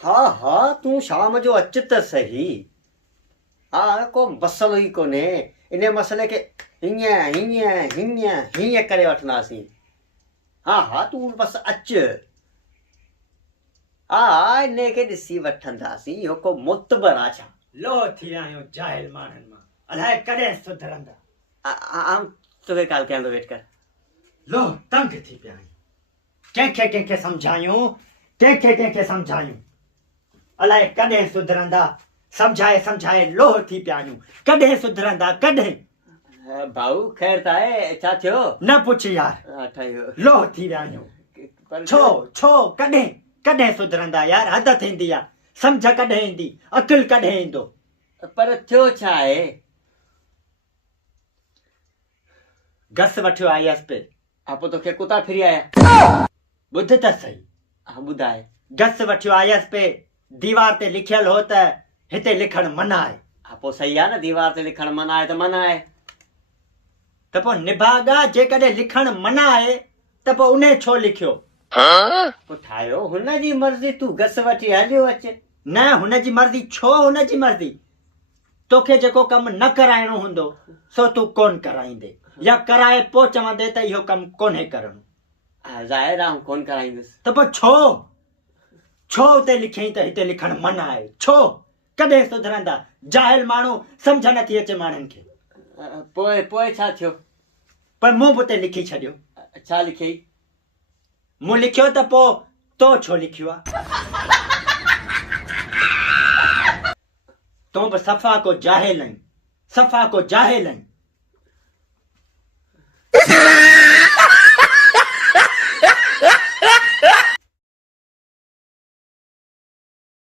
हाँ हाँ तू शाम जो अच त सही। हाँ को मसलो ई कोन्हे इन मसले खे हीअं हीअं हीअं हीअं करे वठंदासीं। हाँ हाँ तू बसि अचु। हा इन खे ॾिसी वठंदासीं इहो को मुतबर आहे छा? लो थी विया आहियूं जाहिल माण्हुनि मां अलाए कॾहिं सुधरंदा। आम तोखे काल कयां थो वेट कर। लो तंग थी पिया आहियूं कंहिंखे कंहिंखे सम्झायूं कंहिंखे सम्झायूं अलाए कॾहिं सुधरंदा। सम्झाए सम्झाए लोह थी पिया आहियूं कॾहिं सुधरंदा कॾहिं। भाऊ ख़ैर त आहे छा थियो? न पुछ यार ठहियो लोह थी विया आहियूं। छो छो कॾहिं कॾहिं सुधरंदा यार हद थींदी आहे। सम्झ कॾहिं ईंदी अकुल कॾहिं ईंदो। पर थियो छा आहे? घस वठियो आयसि पे। हा पोइ तोखे कुता फिरी आया? ॿुध त सही। हा ॿुधाए। घस वठियो आयसि पे दीवार ते लिखियल हो त हिते लिखण मना आहे। हा पोइ सही आहे न दीवार ते लिखण मना आहे त मना आहे। त पोइ निभागा जेकॾहिं लिखण मना आहे त पोइ उन छो लिखियो? पोइ ठाहियो हुनजी मर्ज़ी तूं घस वठी हलियो अचे। न हुनजी मर्ज़ी छो हुनजी मर्ज़ी? तोखे जेको कमु न कराइणो हूंदो सो तूं कोन कराईंदे या कराए पोइ चवंदे त इहो कमु कोन्हे करणो। ज़ाहिर आहे कोन कराईंदुसि। त पोइ छो उते लिखियईं त हिते लिखण मना आहे? छो कॾहिं सुधरंदा? जाहिल माण्हू सम्झ नथी अचे माण्हुनि खे। पोइ पोइ छा थियो? पर मूं बि उते लिखी छॾियो। छा लिखियई? मूं लिखियो त पोइ तो छो लिखियो आहे? तूं बि सफ़ा को जाहिल आहीं सफ़ा को जाहिल आहीं।